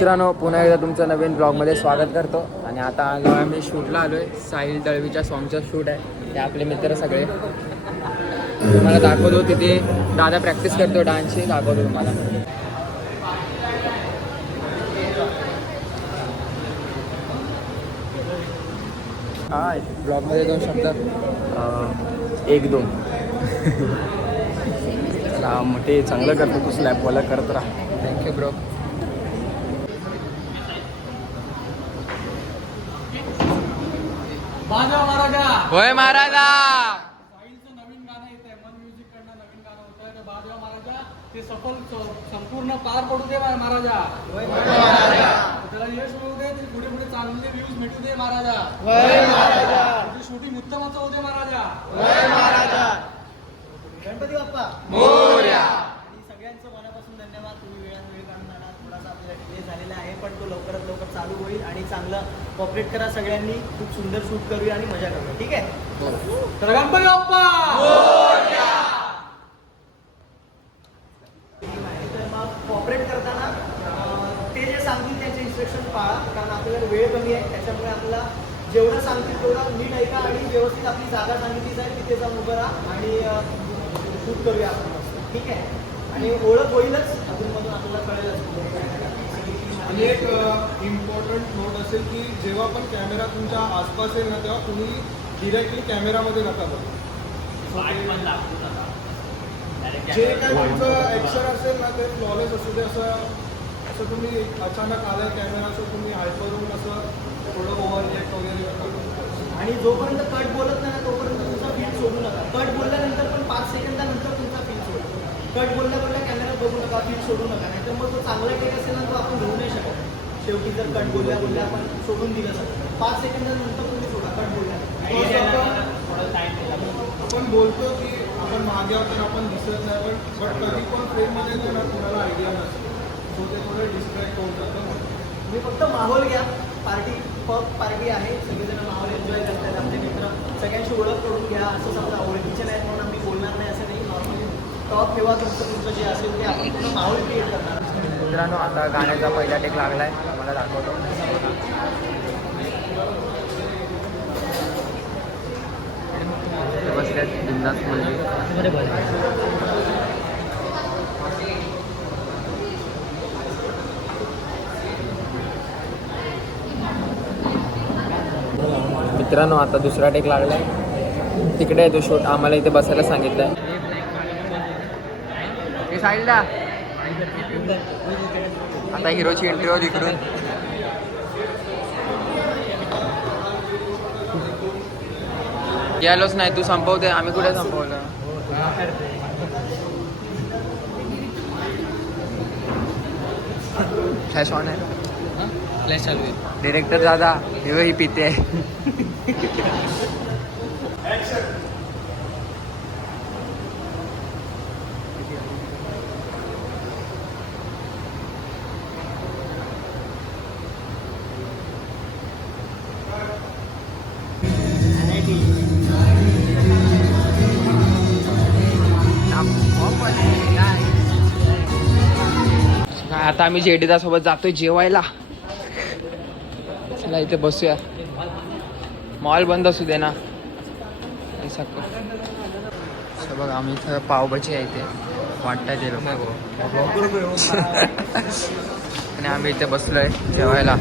मित्रांनो, पुन्हा एकदा तुमचं नवीन ब्लॉगमध्ये स्वागत करतो. आणि आता आलो आम्ही शूटला आलो आहे. साहिल दळवीच्या सॉन्गचं शूट आहे. ते आपले मित्र सगळे तुम्हाला दाखवतो. तिथे दादा प्रॅक्टिस करतो डान्सची, दाखवतो तुम्हाला. हा ब्लॉगमध्ये 2 शब्द 1-2 मोठे चांगलं करतो तू, स्लॅबवाला करत राहा. Thank you bro. होय महाराजा. साहिलचं नवीन गाणं येत आहे, मन म्युझिक कडनं नवीन गाणं होत आहे. तर बाजवा महाराजा ते सफल संपूर्ण पार पडू दे महाराजा. त्याला यश मिळू दे, ते पुढे पुढे चांगले व्ह्यूज भेटू दे महाराजा. तुझी शूटिंग उत्तमच होऊ दे महाराजा. गणपती बाप्पा मोरया. आणि सगळ्यांचं मनापासून धन्यवाद. तुम्ही वेळ काढून जाणार. थोडासा आपल्याला डिले झालेला आहे, पण तो लवकरात लवकर चालू होईल आणि चांगलं कॉपरेट करा सगळ्यांनी. खूप सुंदर शूट करूया आणि मजा करूया. ठीक आहे, तर गणपती बाप्पा मोरया. तर मग कॉपरेट करताना ते जे सांगतील त्यांचे इन्स्ट्रक्शन पाळा, कारण आपल्याला वेळ कमी आहे. त्याच्यामुळे आपल्याला जेवढं सांगतील तेवढं नीट ऐका आणि व्यवस्थित आपली जागा सांगितली जाईल तिथे जाऊन उभं राहा आणि शूट करूया आपण. ठीक आहे, आणि ओळख होईलच अजूनमधून आपल्याला कळेलच. आणि एक इम्पॉर्टंट नोट असेल की जेव्हा पण कॅमेरा तुमच्या आसपास येईल ना, तेव्हा तुम्ही डिरेक्टली कॅमेरामध्ये नका बघा. जे काय तुमचं ॲक्शन असेल ना ते फ्लॉलेस असू दे. असं तुम्ही अचानक आलं कॅमेरा असं तुम्ही हायपरून असं थोडं ओव्हर रिॲक्ट वगैरे नका. आणि जोपर्यंत कट बोलत नाही ना तोपर्यंत तुमचा फील सोडू नका. कट बोलल्यानंतर पण 5 सेकंदानंतर तुमचा फील सोडू. कट बोलल्या कॅमेरा बघू नका, फील सोडू नका. नाहीतर मग तो चांगला टेक असेल ना तो आपण घेऊ नाही शकत. शेवटी जर कट बोलल्या आपण सोडून दिलं सर 5 सेकंदानंतर तुम्ही सोडा कट बोलल्या. आपण बोलतो की आपण मागे आहोत आपण दिसत नाही, पण कधी पण फ्रेममध्ये येतो ना कुणाला आयडिया नसते. सो ते थोडं डिस्ट्रॅक्ट होऊन जातं. तुम्ही फक्त माहोल घ्या. पार्टी आहे, सगळेजण माहोल एन्जॉय करतात. आपले मित्र सगळ्यांची ओळख करून घ्या. असं समजा ओळखीचे नाही म्हणून आम्ही बोलणार नाही असं नाही. नॉर्मली टॉप ठेवा तुमचं जे असेल ते आपण पूर्ण माहोल क्रिएट करणार. मित्रांनो, आता गाण्याचा पहिला टेक लागला आहे, तुम्हाला दाखवतो. बसल्यात बिंदास मित्रांनो, आता दुसरा टेक लागला आहे. तिकडे आहे तो शूट. आम्हाला इथे बसायला सांगितलं आहे. साईडला आता हिरोची एंट्री होती इकडून. गेलोच नाही, तू संपवते. आम्ही कुठे संपवलं. फ्लॅश ऑन आहे, फ्लॅश चालू आहे. डिरेक्टर दादा ही पिते आहे. आता आम्ही जेडीदा सोबत जातोय जेवायला. चला इथे बसूया. मॉल बंद असू दे ना. बघा आम्ही इथं पावभाजी आहे इथे वाटतंय ते लोक. आणि आम्ही इथे बसलोय जेवायला.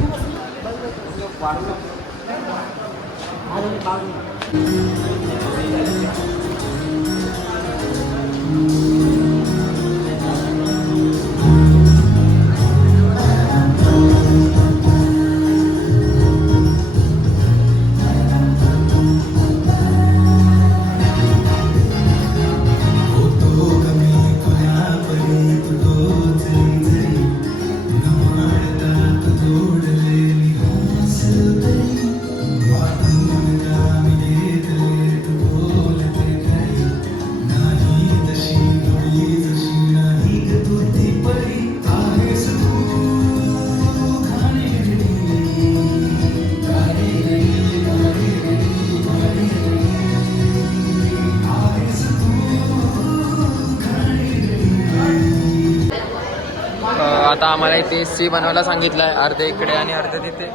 आता आम्हाला इथे सी बनवायला सांगितलं आहे, अर्धे इकडे आणि अर्धे तिथे.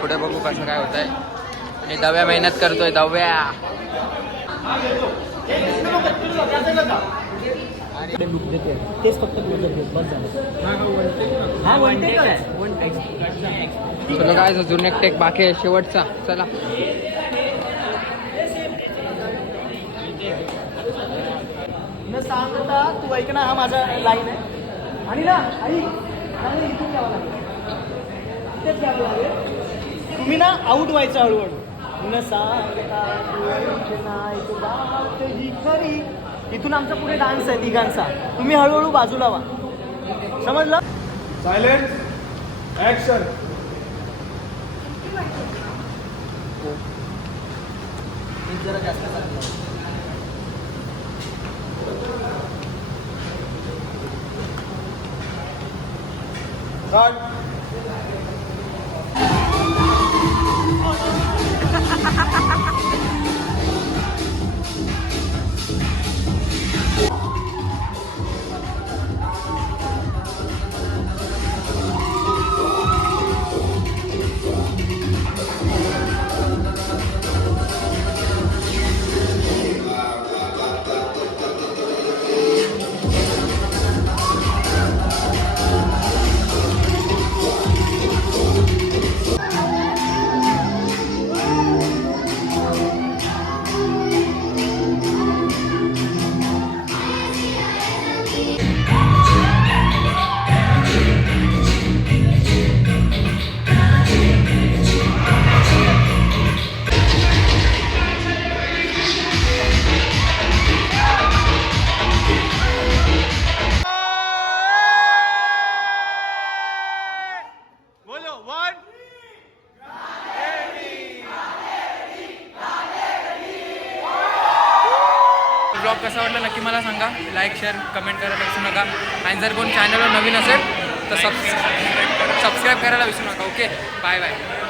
पुढे बघू कसं काय होत आहे. आणि दव्या मेहनत करतोय, दव्या. तेच फक्त क्लोजर घेत बस झालं. हा वन टेक आहे, वन टेक. चलो काय अजून एक टेक बाकी आहे शेवटचा. चला न सांगता तू ऐक ना, हा माझा लाईन आहे. आणि ना आई नाही, इथून घ्यावं लागेल, इथेच घ्यावं लागेल. तुम्ही ना आऊट व्हायचं हळूहळू. न सांगता तू ऐक नाही, तू बात ही खरी. इथून आमचा पुढे डान्स आहे तिघांचा. तुम्ही हळूहळू बाजूला व्हा, समजलं? Silent action. जरा जास्त चांगलं. स्टार्ट. ब्लॉग कसा वाटला नक्की मला सांगा. लाईक शेअर कमेंट करायला विसरू नका. आणि जर कोण चॅनलवर नवीन असेल तर सबस्क्राईब करायला विसरू नका. Okay, bye bye.